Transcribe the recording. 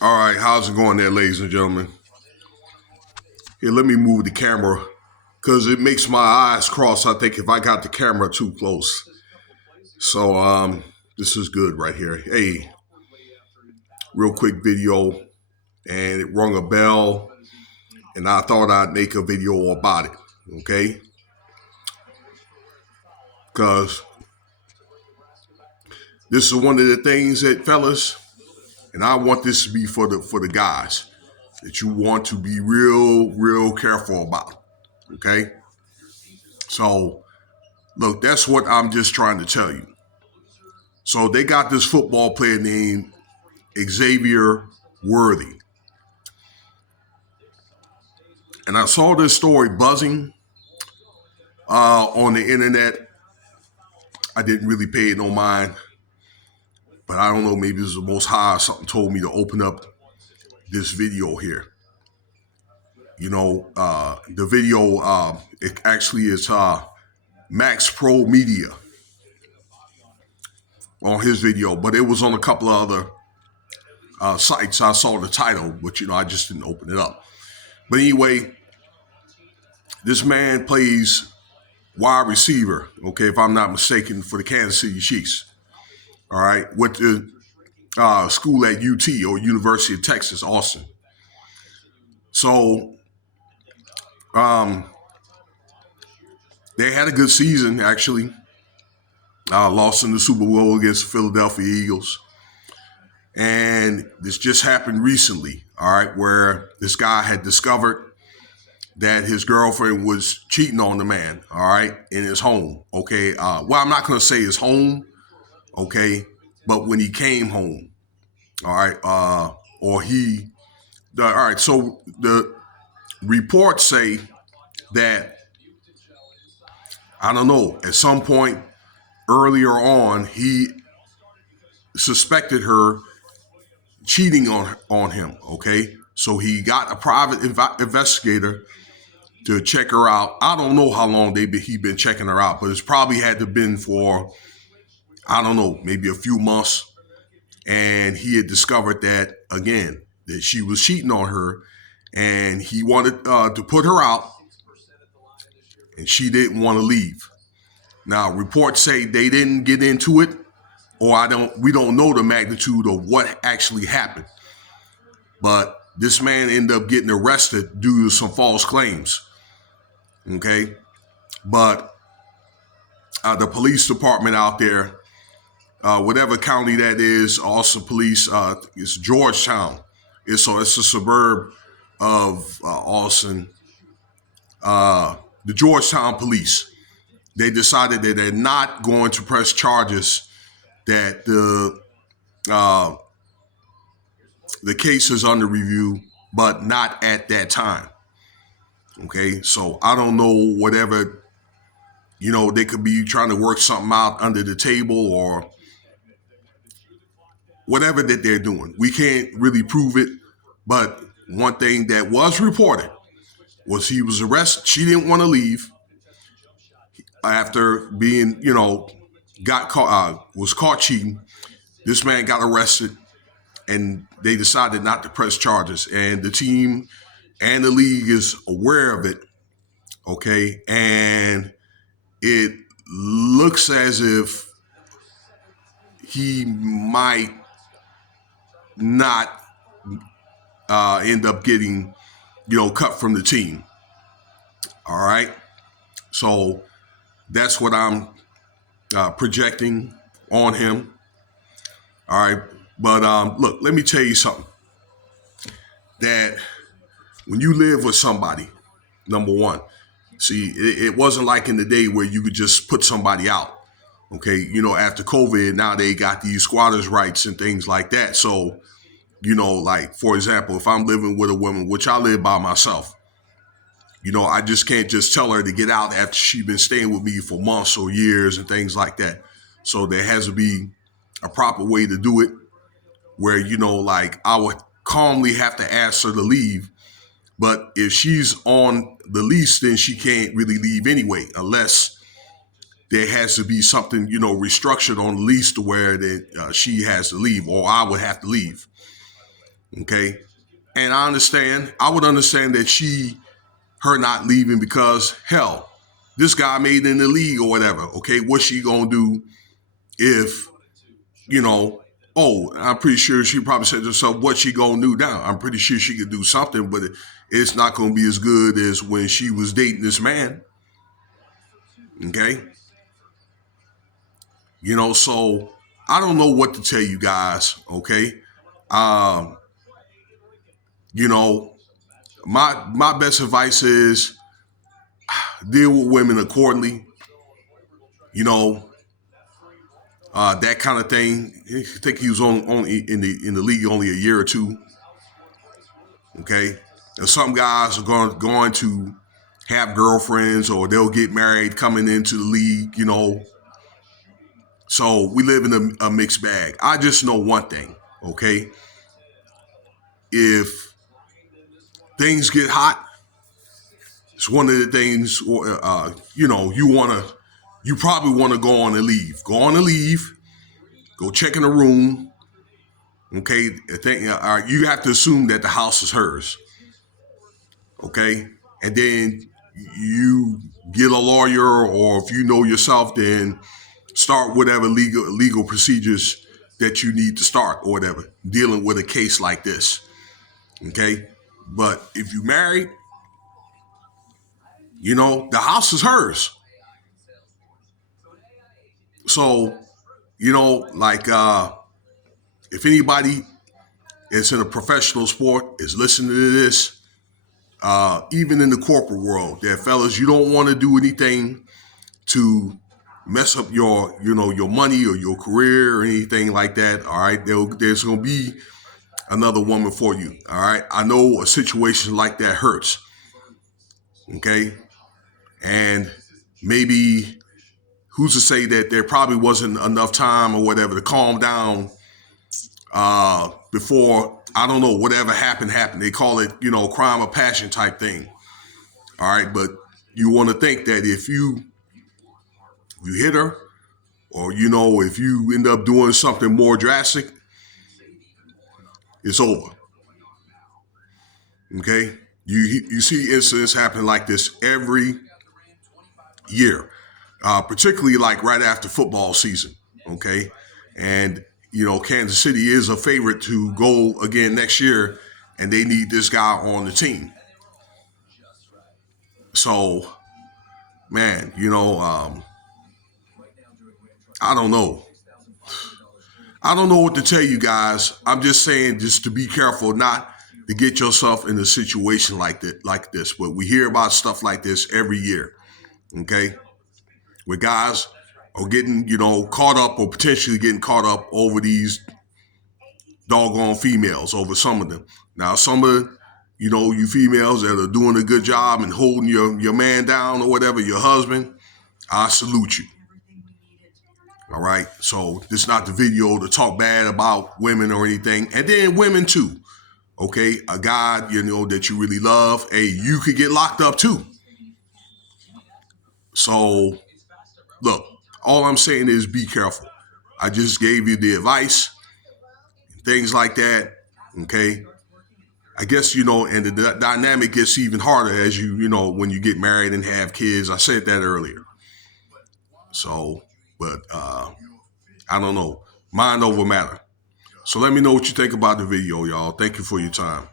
All right, how's it going there, ladies and gentlemen? Here, let me move the camera because it makes my eyes cross, I think, if I got the camera too close. So, this is good right here. Hey, real quick video, and it rung a bell, and I thought I'd make a video about it, okay? Because this is one of the things that, fellas, and I want this to be for the guys that you want to be real careful about, okay? So, look, that's what I'm just trying to tell you. So they got this football player named Xavier Worthy. And I saw this story buzzing on the internet. I didn't really pay it no mind. But I don't know, maybe it was the Most High or something told me to open up this video here. The video, it actually is Max Pro Media on his video, but it was on a couple of other sites. I saw the title, but I just didn't open it up. But anyway, this man plays wide receiver, okay, if I'm not mistaken, for the Kansas City Chiefs. All right, went to school at UT, or University of Texas, Austin. So they had a good season, actually. Lost in the Super Bowl against the Philadelphia Eagles. And this just happened recently, all right, where this guy had discovered that his girlfriend was cheating on the man, all right, in his home, okay? Well, I'm not going to say his home, okay, but when he came home, all right, all right, so the reports say that, I don't know, at some point earlier on, he suspected her cheating on him, okay? So he got a private investigator to check her out. I don't know how long he been checking her out, but it's probably had to been for, I don't know, maybe a few months. And he had discovered that, again, that she was cheating on her, and he wanted to put her out, and she didn't want to leave. Now, reports say they didn't get into it, or we don't know the magnitude of what actually happened. But this man ended up getting arrested due to some false claims. Okay? But the police department out there, whatever county that is, Austin police, it's Georgetown. It's a suburb of Austin. The Georgetown police, they decided that they're not going to press charges, that the case is under review, but not at that time. Okay, so I don't know, whatever, they could be trying to work something out under the table or whatever that they're doing. We can't really prove it, but one thing that was reported was he was arrested. She didn't want to leave after being, was caught cheating. This man got arrested, and they decided not to press charges. And the team and the league is aware of it, okay? And it looks as if he might not end up getting, cut from the team. All right? So that's what I'm projecting on him. All right? But look, let me tell you something. That when you live with somebody, number one, see, it wasn't like in the day where you could just put somebody out. Okay, after COVID, now they got these squatters' rights and things like that. So, like, for example, if I'm living with a woman, which I live by myself, I just can't just tell her to get out after she's been staying with me for months or years and things like that. So there has to be a proper way to do it where, like, I would calmly have to ask her to leave. But if she's on the lease, then she can't really leave anyway, unless there has to be something, restructured on the lease to where that she has to leave, or I would have to leave. Okay. And I would understand that her not leaving because, hell, this guy made it in the league or whatever. Okay. What's she going to do if, I'm pretty sure she probably said to herself, what she going to do now? I'm pretty sure she could do something, but it's not going to be as good as when she was dating this man. Okay. So I don't know what to tell you guys. Okay. Um, you know, my best advice is deal with women accordingly. You know, that kind of thing. I think he was on in the league only a year or two. Okay, and some guys are going to have girlfriends or they'll get married coming into the league. So we live in a mixed bag. I just know one thing. Okay, if things get hot, it's one of the things. You probably want to go on and leave. Go on and leave. Go check in the room. Okay, you have to assume that the house is hers. Okay, and then you get a lawyer, or if you know yourself, then start whatever legal procedures that you need to start, or whatever, dealing with a case like this. Okay, but if you married, the house is hers. So, if anybody is in a professional sport is listening to this, even in the corporate world, that fellas, you don't want to do anything to mess up your money or your career or anything like that. All right, there's going to be another woman for you. All right, I know a situation like that hurts. Okay, and maybe who's to say that there probably wasn't enough time or whatever to calm down before, I don't know, whatever happened. They call it, crime of passion type thing. All right, but you want to think that if you hit her, or if you end up doing something more drastic, it's over. Okay, you see incidents happen like this every year, particularly like right after football season. Okay, and Kansas City is a favorite to go again next year, and they need this guy on the team. So, man, I don't know. I don't know what to tell you guys. I'm just saying, just to be careful not to get yourself in a situation like this. But we hear about stuff like this every year. Okay, where guys are getting, caught up or potentially getting caught up over these doggone females, over some of them. Now, some of you females that are doing a good job and holding your man down or whatever, your husband, I salute you. All right. So this is not the video to talk bad about women or anything. And then women too. Okay. A guy, that you really love, hey, you could get locked up too. So look, all I'm saying is be careful. I just gave you the advice, things like that. Okay. I guess, and the dynamic gets even harder as when you get married and have kids. I said that earlier. So, but I don't know. Mind over matter. So let me know what you think about the video, y'all. Thank you for your time.